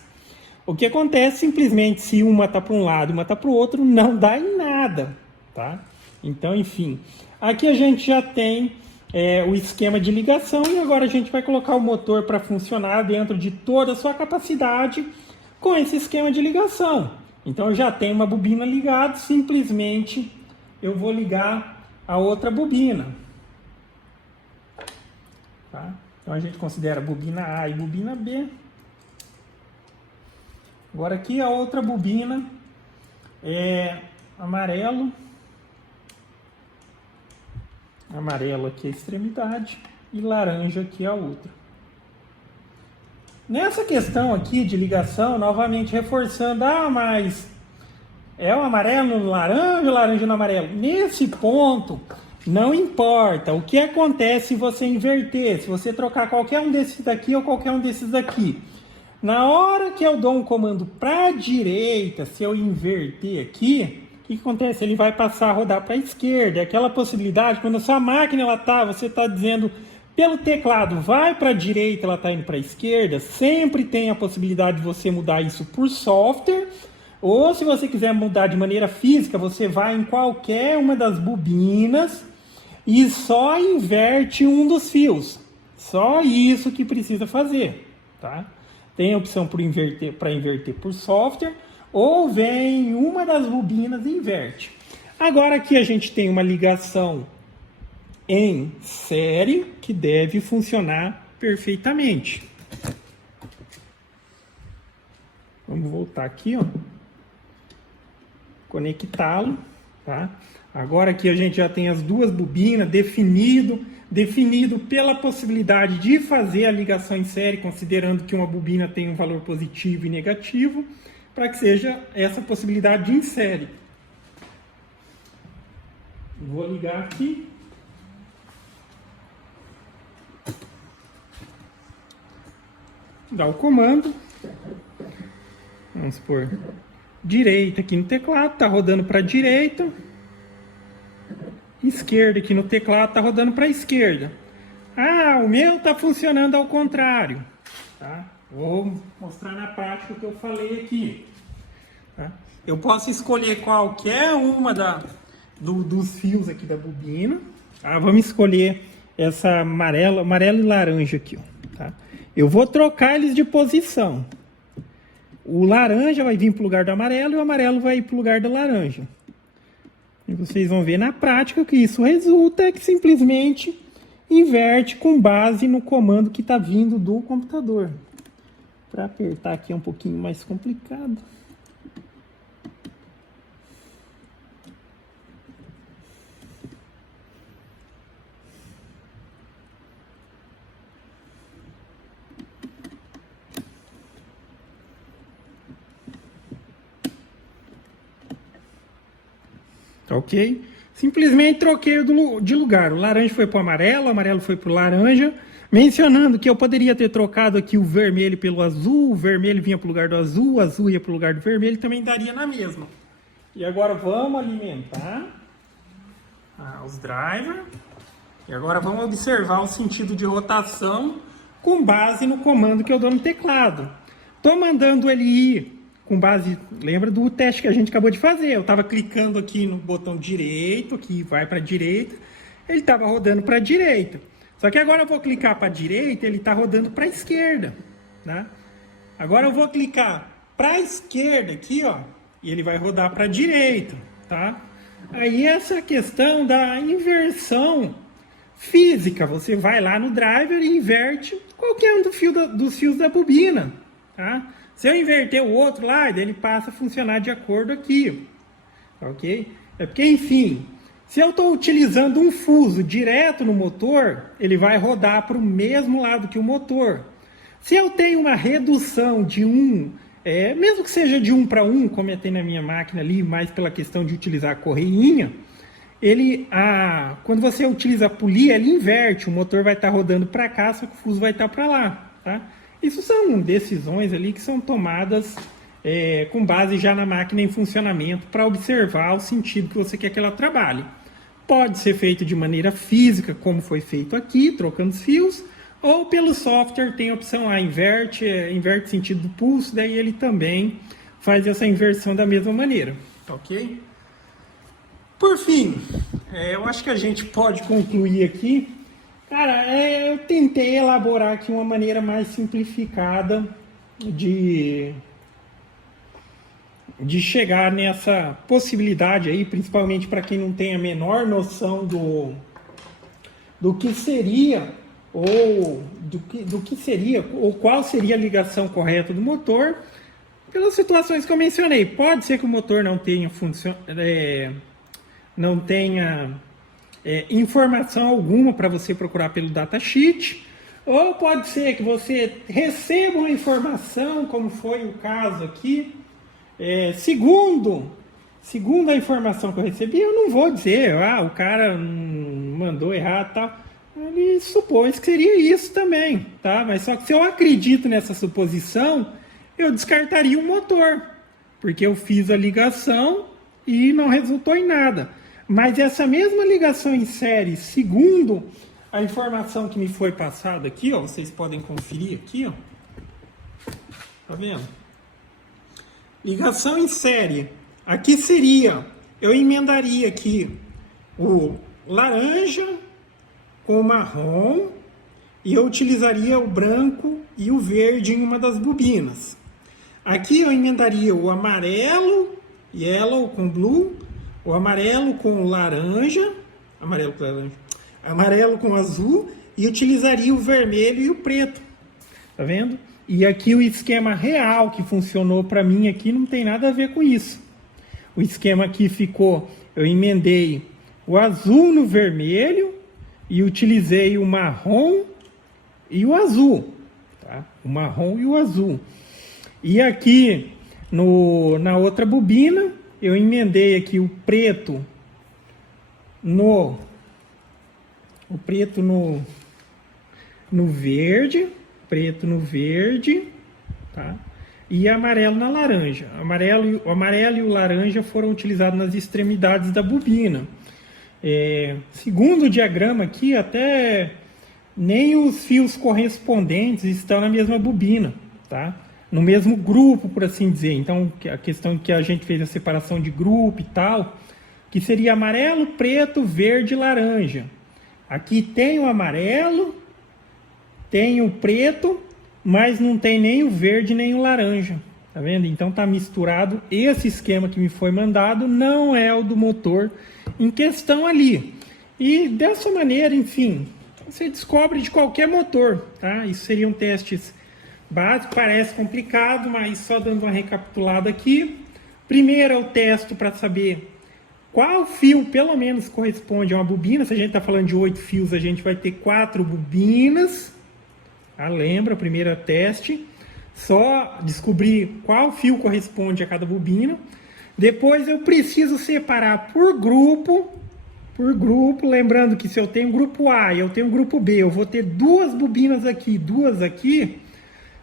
o que acontece simplesmente se uma está para um lado e uma está para o outro, não dá em nada, tá? Então, enfim, aqui a gente já tem o esquema de ligação e agora a gente vai colocar o motor para funcionar dentro de toda a sua capacidade com esse esquema de ligação. Então, eu já tenho uma bobina ligada, simplesmente eu vou ligar a outra bobina. Tá? Então, a gente considera bobina A e bobina B. Agora, aqui a outra bobina é amarelo. Amarelo aqui é a extremidade e laranja aqui é a outra. Nessa questão aqui de ligação, novamente reforçando, mas é o amarelo no laranja, o laranja no amarelo. Nesse ponto, não importa o que acontece se você inverter, se você trocar qualquer um desses daqui ou qualquer um desses daqui. Na hora que eu dou um comando para a direita, se eu inverter aqui, o que acontece? Ele vai passar a rodar para a esquerda. Aquela possibilidade, quando a sua máquina você está dizendo pelo teclado, vai para a direita, ela está indo para a esquerda, sempre tem a possibilidade de você mudar isso por software, ou se você quiser mudar de maneira física, você vai em qualquer uma das bobinas e só inverte um dos fios. Só isso que precisa fazer, tá? Tem a opção para inverter por software, ou vem em uma das bobinas e inverte. Agora aqui a gente tem uma ligação em série que deve funcionar perfeitamente. Vamos voltar aqui, ó. Conectá-lo, tá? Agora aqui a gente já tem as duas bobinas definido pela possibilidade de fazer a ligação em série, considerando que uma bobina tem um valor positivo e negativo, para que seja essa possibilidade de em série. Vou ligar aqui. Dá o comando. Vamos por direita aqui no teclado, está rodando para a direita. Esquerda aqui no teclado, está rodando para a esquerda. O meu está funcionando ao contrário. Tá? Vou mostrar na prática o que eu falei aqui. Tá? Eu posso escolher qualquer uma dos fios aqui da bobina. Tá? Vamos escolher essa amarelo e laranja aqui. Ó, tá? Eu vou trocar eles de posição. O laranja vai vir para o lugar do amarelo e o amarelo vai ir para o lugar da laranja. E vocês vão ver na prática que isso resulta é que simplesmente inverte com base no comando que está vindo do computador. Para apertar aqui é um pouquinho mais complicado. Ok? Simplesmente troquei de lugar. O laranja foi para o amarelo foi para o laranja. Mencionando que eu poderia ter trocado aqui o vermelho pelo azul, o vermelho vinha para o lugar do azul, o azul ia para o lugar do vermelho, também daria na mesma. E agora vamos alimentar os drivers. E agora vamos observar o sentido de rotação com base no comando que eu dou no teclado. Estou mandando ele ir com base... Lembra do teste que a gente acabou de fazer? Eu estava clicando aqui no botão direito, que vai para a direita. Ele estava rodando para a direita. Só que agora eu vou clicar para a direita, ele está rodando para a esquerda. Né? Agora eu vou clicar para a esquerda aqui, ó, e ele vai rodar para a direita. Tá? Aí essa questão da inversão física. Você vai lá no driver e inverte qualquer um dos fios da bobina. Tá? Se eu inverter o outro lá, ele passa a funcionar de acordo aqui. Ok? É porque, enfim... Se eu estou utilizando um fuso direto no motor, ele vai rodar para o mesmo lado que o motor. Se eu tenho uma redução de mesmo que seja de 1 para 1, como eu tenho na minha máquina ali, mais pela questão de utilizar a correinha, quando você utiliza a polia, ele inverte, o motor vai estar rodando para cá, só que o fuso vai estar para lá. Tá? Isso são decisões ali que são tomadas com base já na máquina em funcionamento para observar o sentido que você quer que ela trabalhe. Pode ser feito de maneira física, como foi feito aqui, trocando os fios, ou pelo software tem a opção inverte o sentido do pulso, daí ele também faz essa inversão da mesma maneira, ok? Por fim, eu acho que a gente pode concluir aqui. Cara, eu tentei elaborar aqui uma maneira mais simplificada de chegar nessa possibilidade aí, principalmente para quem não tem a menor noção do que seria ou do que seria ou qual seria a ligação correta do motor, pelas situações que eu mencionei. Pode ser que o motor não tenha informação alguma para você procurar pelo datasheet, ou pode ser que você receba uma informação, como foi o caso aqui. Segundo a informação que eu recebi, eu não vou dizer, o cara mandou errado e tal. Ele supôs que seria isso também, tá? Mas só que se eu acredito nessa suposição, eu descartaria o motor, porque eu fiz a ligação e não resultou em nada. Mas essa mesma ligação em série, segundo a informação que me foi passada aqui, ó, vocês podem conferir aqui, ó. Tá vendo? Ligação em série. Aqui seria, eu emendaria aqui o laranja com o marrom e eu utilizaria o branco e o verde em uma das bobinas. Aqui eu emendaria o amarelo, yellow com blue, o amarelo com o laranja, amarelo com azul, e utilizaria o vermelho e o preto. Tá vendo? E aqui o esquema real que funcionou para mim aqui não tem nada a ver com isso. O esquema aqui ficou, eu emendei o azul no vermelho e utilizei o marrom e o azul. Tá? O marrom e o azul. E aqui na outra bobina eu emendei aqui o preto no verde, preto no verde, tá? E amarelo na laranja. O amarelo e o laranja foram utilizados nas extremidades da bobina. Segundo o diagrama aqui, até nem os fios correspondentes estão na mesma bobina, tá? No mesmo grupo, por assim dizer. Então, a questão que a gente fez a separação de grupo e tal, que seria amarelo, preto, verde e laranja. Aqui tem o amarelo, tem o preto, mas não tem nem o verde nem o laranja. Tá vendo? Então tá misturado. Esse esquema que me foi mandado não é o do motor em questão ali. E dessa maneira, enfim, você descobre de qualquer motor, tá? Isso seriam testes básicos, parece complicado, mas só dando uma recapitulada aqui. Primeiro eu testo para saber qual fio pelo menos corresponde a uma bobina. Se a gente está falando de 8 fios, a gente vai ter 4 bobinas. Lembra, o primeiro teste. Só descobrir qual fio corresponde a cada bobina. Depois eu preciso separar por grupo por grupo. Lembrando que se eu tenho grupo A e eu tenho grupo B, eu vou ter duas bobinas aqui, duas aqui.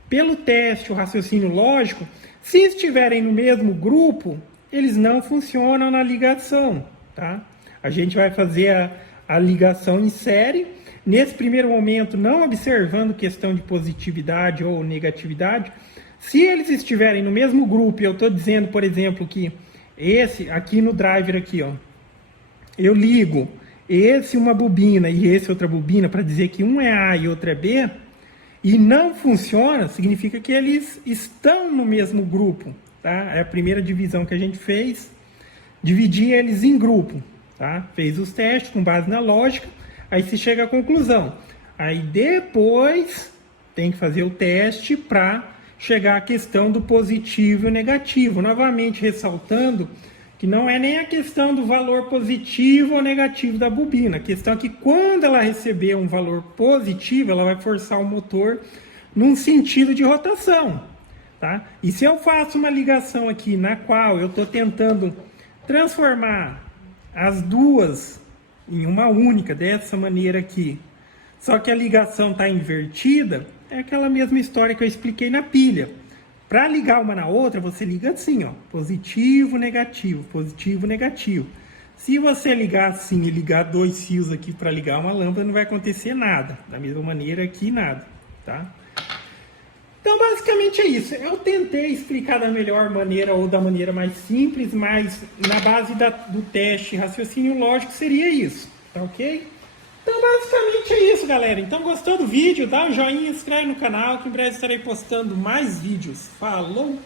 Pelo teste, o raciocínio lógico, se estiverem no mesmo grupo, eles não funcionam na ligação, tá? A gente vai fazer a ligação em série. Nesse primeiro momento, não observando questão de positividade ou negatividade. Se eles estiverem no mesmo grupo, eu estou dizendo, por exemplo, que esse aqui no driver aqui, ó, eu ligo esse uma bobina e esse outra bobina para dizer que um é A e outro é B, e não funciona, significa que eles estão no mesmo grupo, tá? É a primeira divisão que a gente fez, dividir eles em grupo, tá? Fez os testes com base na lógica, aí se chega à conclusão. Aí depois tem que fazer o teste para chegar à questão do positivo e negativo. Novamente ressaltando que não é nem a questão do valor positivo ou negativo da bobina. A questão é que quando ela receber um valor positivo, ela vai forçar o motor num sentido de rotação, tá? E se eu faço uma ligação aqui na qual eu estou tentando transformar as duas em uma única, dessa maneira aqui, só que a ligação está invertida, é aquela mesma história que eu expliquei na pilha. Para ligar uma na outra, você liga assim, ó, positivo, negativo, positivo, negativo. Se você ligar assim e ligar dois fios aqui para ligar uma lâmpada, não vai acontecer nada. Da mesma maneira aqui, nada, tá? Então, basicamente é isso. Eu tentei explicar da melhor maneira ou da maneira mais simples, mas na base do teste raciocínio lógico seria isso, tá ok? Então, basicamente é isso, galera. Então, gostou do vídeo? Dá um joinha, inscreve no canal, que em breve estarei postando mais vídeos. Falou!